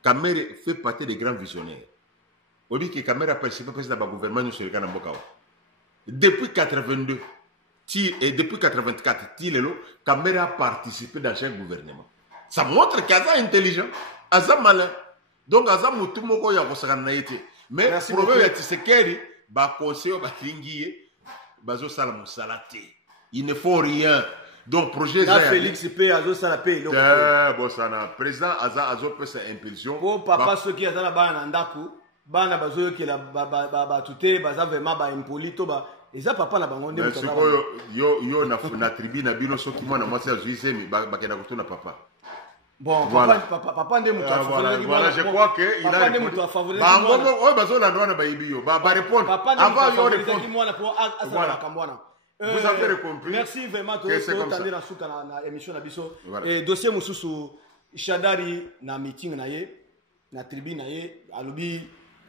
Caméra fait partie des grands visionnaires. On dit que caméra participe président du gouvernement sur le Ghana Mbokawa. Depuis 82 et depuis 84, Caméra a participé dans chaque gouvernement. Ça montre qu'Aza est intelligent, Aza malin. Donc Aza Moutoumoko Yakosaka Naïté. Mais le problème est que Tshisekedi, conseiller, Bazo Salamou Salate. Il ne faut rien. Donc projet Zaya. Félix P. Azo Salapé. Bon, ça n'a. Président Azo peut sa impulsion. Pour papa, ceux qui ont la banane Ndaku, bana bazo qui la tuté, baza vraiment impolito, eza papa na bango ndé yo na tribu na bino soki mwana mwasi azuise mi bakenda kutuna papa. Bon, voilà. papa ndé muto afavori. Voilà, je crois que il a répondu. Bango o bazo la ndwana ba ibiyo ba répondre. Avant yo répondre. Voilà. Vous avez compris. Merci vraiment to tandé na suka na émission na biso. Et dossier mususu Shadari na meeting na ye na tribu na ye alobi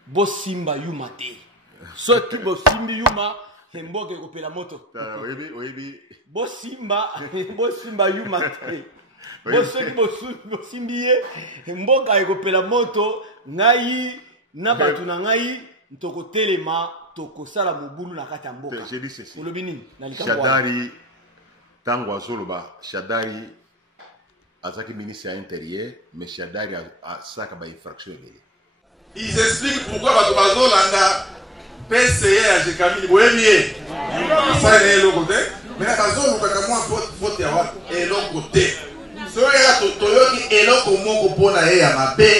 bosimba yuma te. Soki bosimbi yuma mboka ekopela moto. Oui. Bosimba yuma te. Bosoki bosimbi ye mboka ekopela moto ngai na batu na ngai ntoko telema toko sala mobulu na kati ya mboka. J'ai dit ceci. Olobi nini? Shadari tango azoloba Shadari Azaki ministre à l'intérieur, mais Shadari a ça comme infraction. Ils expliquent pourquoi Batobazo Landa PCA à Jekamini Boémier. Ça est le côté. Mais la raison pour laquelle moi faut avoir est l'autre côté. Ce que Toyoki est l'autre comment pour na ya mabe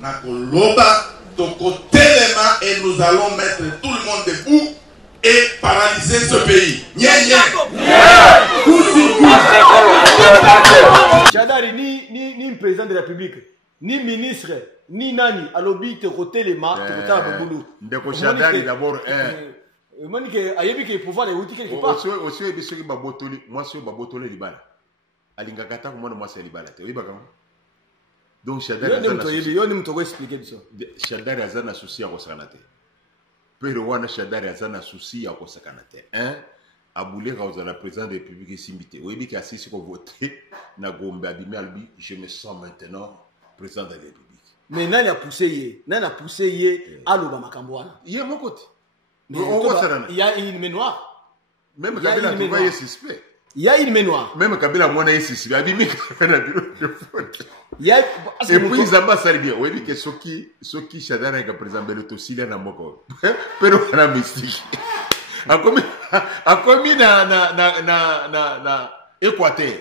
na koloba to côté les mains et nous allons mettre tout le monde debout et paralyser ce pays. Shadari ni président de la République, ni ministre, ni nani, à l'objet de côté les mains, de côté à Boulou. Ndeko Shadari d'abord moi dis que ayebi que pouvoir les outils quelque part. Aussi ebiso ki babotoli, moi si babotoli libala. Alinga kata ko mona moi c'est libala te. Oyiba kama. Donc Shadari yo ni mtoko expliquer ça. Shadari azana souci à kosakana te. Pero wana Shadari azana souci à kosakana te. Aboulé Raoza, la présidente de la République Simbité. Oui, qui a assisté au vote, na Gombe Abimé Albi, je me sens maintenant président de la République. Mais nani a poussé à l'Obama Kambouana. Il y a mon côté. Il y a une main noire. Même Kabila Touba est suspect. Il y a une main noire. Même Kabila Mouana est suspect. Abimé Kabila bureau de vote. Et puis ils ont ça bien. Oui, que ceux qui Shadara est président de l'Autosilien n'a pas. Pero on a mystique. A commis na Équateur.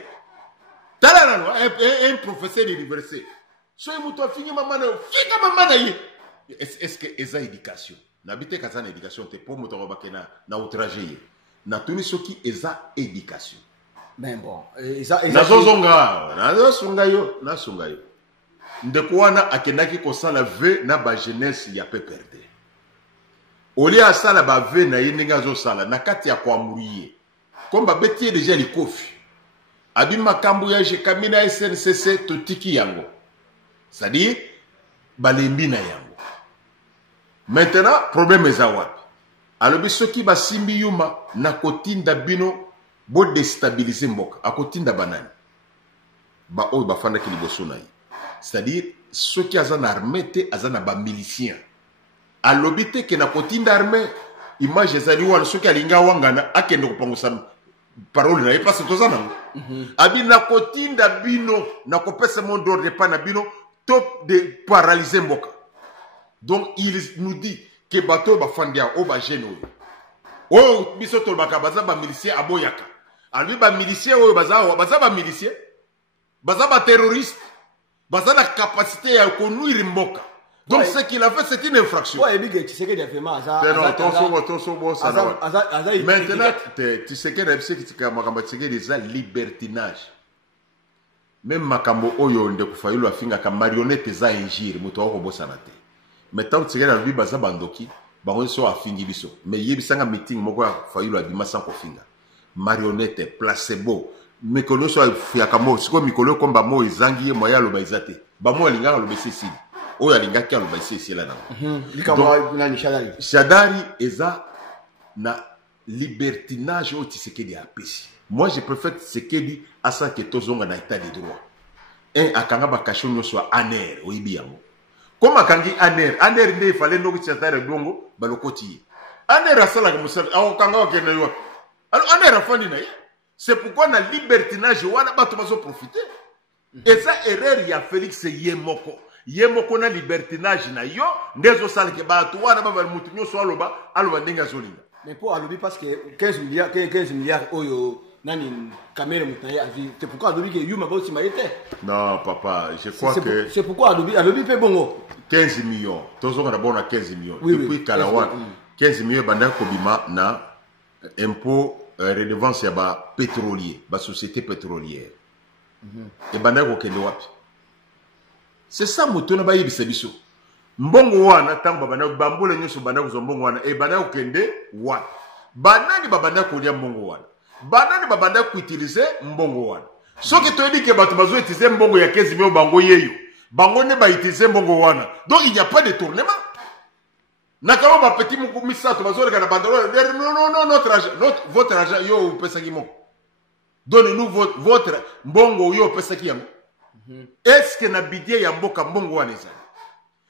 Talana un professeur de l'université. Soy muto fini maman yi. Est-ce que eza éducation? N'habite qu'à ça éducation te pour muto bakena na outragé. Na tuni soki eza éducation. Mais bon, na songa yo. Ndeko wana akenaki ko sala ve na ba jeunesse ya pe perdre. Oli a sala ba ve na yeninga zo sala na kati ya kwa muriye. Komba beti déjà li kofi. Abi makambu ya Jekamina SNCC totiki yango. C'est-à-dire balembi na yango. Maintenant problème eza wapi? Alobi soki ba simbi yuma na kotinda bino bo déstabiliser mboka. Akotinda banani. Ba oyo bafanda ki liboso na yi. C'est-à-dire soki azana armée te azana ba milicien. Alobite ke na kotinda armée image ezali wana soki alinga wangana akende kopangusa parole na ye parce que tozana abi na kotinda bino na kopesa mon d'ordre pas na bino top de paralyser mboka. Donc il nous dit que bato ba fandia o ba jeune o biso to ba kabaza ba milicien aboyaka albi ba milicien o baza ba milicien baza ba terroriste baza la capacité ya konuire mboka. Donc ce qu'il a fait, c'est une infraction. Maintenant, tu sais que c'est libertinage. Même Makambo Oyo de Kufayulu a fait une marionnette za injire, Moutouako Bossanate. Maintenant, tu sais que la vie baza bandoki, baron so a fini biso. Mais il y a un meeting, Moko Fayulu a dit Massan Kofinga. Marionnette, placebo. Mikolo so a fiakamo, c'est comme Mikolo comme Bamo et Zangi et Moya le Baizate. Bamo Alinga le Bessicile. Oyo alinga ki aloba ici là nan. Shadari eza na libertinage au Tshisekedi a pesi. Moi je préfère Tshisekedi à ça que tozonga na état de droit. Un akanga ba kashon no soit aner oyibi yango. Comme akangi aner ne fallait no Shadari bongo balokoti. Aner asala ka musala akanga wakene yo. Alors aner afandi na. C'est pourquoi na libertinage wana bato bazo profiter. Et ça erreur ya Félix Yemoko. Yemoko na libertinage na yo ndezo sala ke bato wana ba mutu nyoso aloba ndinga zolinga. Mais pour alobi parce que 15 milliards oyo nani kamera mutaya avi. C'est pourquoi alobi que yuma ba simaite. Non papa, je crois que c'est pourquoi alobi pe bongo 15 millions. Tozo na bona 15 millions. Oui, depuis Kalawa 15 millions banda kobima na impôt redevance ya ba pétrolier, ba société pétrolière. Et banda ko kende wapi? C'est ça moto na ba yebisa biso. Mbongo wana tango bana bambole nyoso bana ko mbongo wana e bana ko kende wa. Banani babanda ko lia mbongo wana. Banani babanda ko utiliser mbongo wana. Soki to yebi ke bato bazo utiliser mbongo ya 15 millions bango yeyo. Bango ne ba utiliser mbongo wana. Donc il n'y a pas de tournement. Nakama ba petit moko misato bazo le kana bandolo. Non, votre argent yo pesa ki moko. Donnez-nous votre mbongo yo pesa ki yango. Est-ce que na bidie ya mboka mbongo wana eza?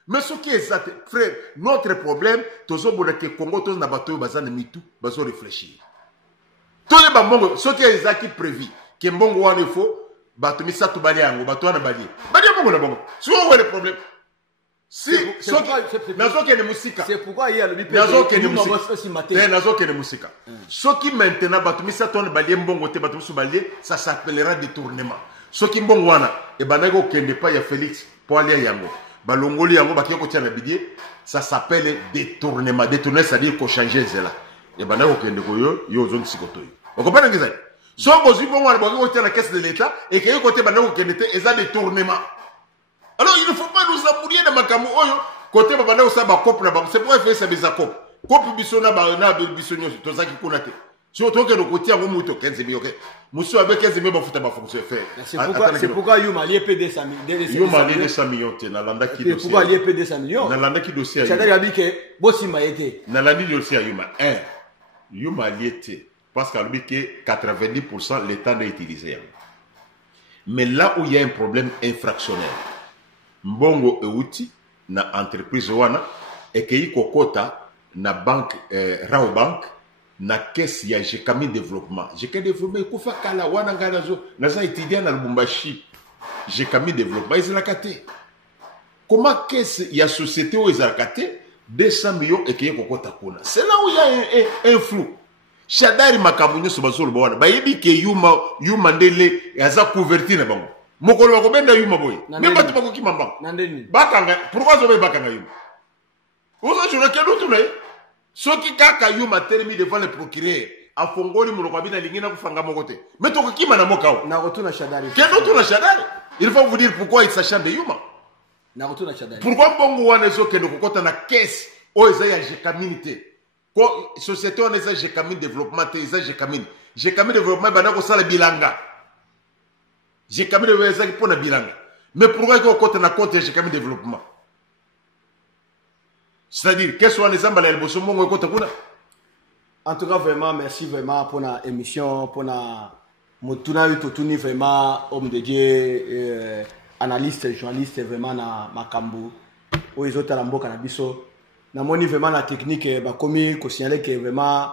Mais ce qui est ça, frère, notre problème, tozo bona ke Congo tozo na bato bazana mitu, bazo réfléchir. Tous les mbongo, ce qui est ça qui prévu, que mbongo wana il faut bato misato bali yango bato wana bali bongo na bongo si on voit le problème si nazokende musika c'est pourquoi il y a le nazokende musika soki maintenant bato misato wana bali mbongo te bato musu bali ça s'appellera détournement soki mbongo wana e banako kende pa ya Félix po ali yango balongoli yango bakiyoko tia na bidie ça s'appelle détournement détourner c'est-à-dire ko changer zela et banako kende ko yo zongi sikotoyo on comprend ngizali so bozwi bongo wana bakiyoko tia na caisse de l'état et que yo côté banako kende te eza détournement. Alors il ne faut pas nous embrouiller dans makambo oyo côté babanda ça ba couple na ba c'est pourquoi faire ça bisa couple couple bisona ba na bisonyo to zaki kuna te si on toke no côté ngo muto 15 millions OK monsieur avec 15 millions ba futa ba fonction faire c'est pourquoi Yuma lié PD 100 millions Yuma lié 100 millions te na landa ki dossier pourquoi lié PD 100 millions na landa ki dossier c'est-à-dire abike bosima été na landa dossier Yuma Yuma lié te parce qu'à lui que 90% l'état n'a utilisé mais là où il y a un problème infractionnel mbongo euti na entreprise wana ekei kokota na banque Rao Bank na caisse ya Jekami développement kufa kala wana ngana zo na za étudiant na Lubumbashi Jekami développement izalakate comment caisse ya société o izalakate 200 millions ekei kokota kuna c'est là où il y a un flou Shadari makamunyo sobazolo bwana bayebi ke Yuma ndele yaza couverture na bango mokolo wa kobenda Yuma boy même batu bako kimamba bakanga pourquoi zobe bakanga Yuma ozo jona kendo tune soki kaka Yuma termi devant le procureur afongoli muloko bina lingina kufanga mokote mais to kima na mokao na rotuna Shadari kendo tuna Shadari il faut vous dire pourquoi il s'achante de Yuma na rotuna Shadari pourquoi bongo wana zo kendo kokota na caisse o eza ya communauté ko société on eza Jekamin développement te eza Jekamin développement bana ko sala bilanga Jekamin développement pour na bilanga mais pourquoi ko côté na compte Jekamin développement c'est-à-dire qu'est-ce qu'on les emballé le bosso mongo côté kuna en tout cas vraiment merci vraiment pour la émission pour la motuna utotuni vraiment homme de Dieu analyste journaliste vraiment na makambu o izota la mboka na biso na moni vraiment la technique ba komi ko signaler que vraiment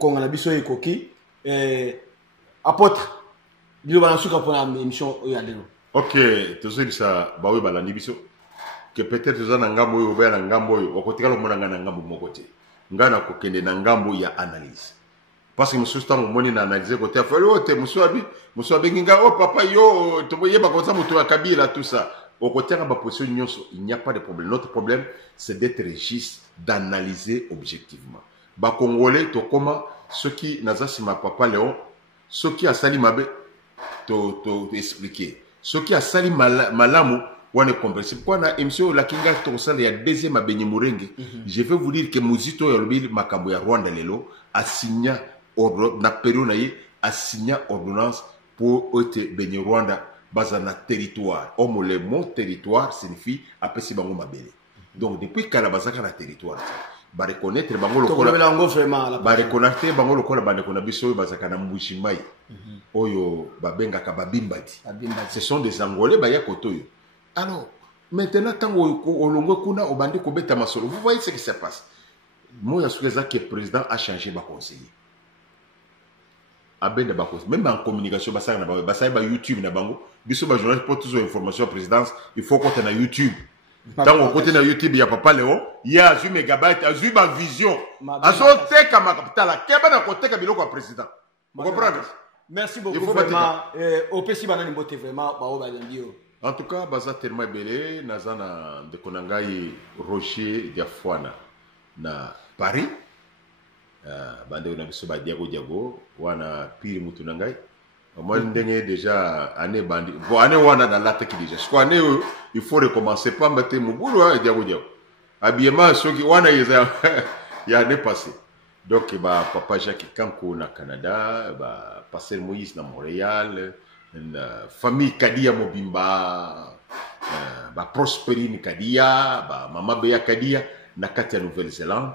konga na biso ekoki apôtre bilo bana suka pour la émission ya lelo. OK tozo ça ba we balandi biso que peut-être za na ngambo yo ba na ngambo yo okotikala mona ngana ngambo mokote ngana ko kende na ngambo ya analyse parce que monsieur stango moni na analyser côté affaire ote monsieur abi nginga oh papa yo to boyeba ko za muto ya Kabila tout ça. Au côté de la position, il n'y a pas de problème. Notre problème, c'est d'être juste, d'analyser objectivement. Ba Congolais, to comment ceux qui n'azasi ma papa Léon, ceux qui a sali mabe, to expliquer. Ceux qui a sali malamu, on est compris. Pourquoi na émission la kinga to sali ya deuxième à Benny Murenge. Je vais vous dire que Muzito Yolobi Makambo ya Rwanda lelo a signé na période a signé ordonnance pour être Benny Rwanda. Bazana territoire. Homme le mot territoire signifie apesi bango mabele. Donc depuis kala bazaka na territoire. Ba reconnaître bango lokola ba reconnaître bango lokola ba nekona biso bazaka na mbushimai. Oyo babenga ka babimbati. Ce sont des Angolais ba ya kotoyo. Alors maintenant tango olongo kuna obandi ko beta masolo. Vous voyez ce qui se passe. Moi yasuka que le président a changé ba conseiller. Abenda bakos même en communication basaka na ba basai ba YouTube na bango biso ba journaliste pour toutes les informations à présidence il faut qu'on na YouTube tant on côté na YouTube ya papa Léon il y a 8 mégabytes azu ba vision azo teka ma capital keba na côté ka biloko ya président vous comprenez merci beaucoup vraiment au pesi banani mbote vraiment ba o ba ndio en tout cas baza tellement belé nazana de konangai Rocher Diafwana na Paris bande na biso ba diago wana pili mutu nangai moi ndenge déjà année bandi bon année wana dans la tête déjà ce année il faut recommencer pas mbaté mugulu diago habillement soki wana yeza ya année passée donc ba papa Jacques Kanko na Canada ba pasteur Moïse na Montréal na famille Kadia Mobimba ba Prosperine Kadia ba mama Beya Kadia na kati ya Nouvelle-Zélande.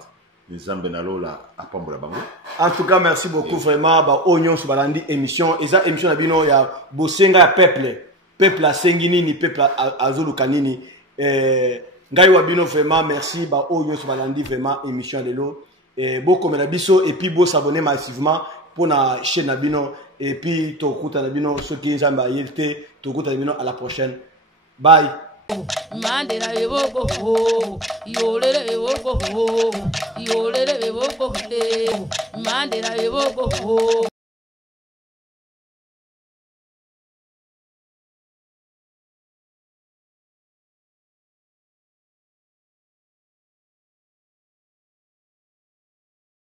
En tout cas, merci beaucoup vraiment. Bah, Oignon sur Balandi émission. Et ça, émission na bino ya Bosenga peuple a Sengini ni peuple a Zulukanini. Ngai wa bino vraiment merci. Bah, Oignon sur Balandi vraiment émission de l'eau. Beaucoup mais la biso et puis beau s'abonner massivement pour la chaîne na bino et puis tokuta na bino soki nzamba yete tokuta na bino à la prochaine. Bye. Mandela yeboko ho, yolele yeboko ho, yolele yeboko ho, Mandela yeboko ho.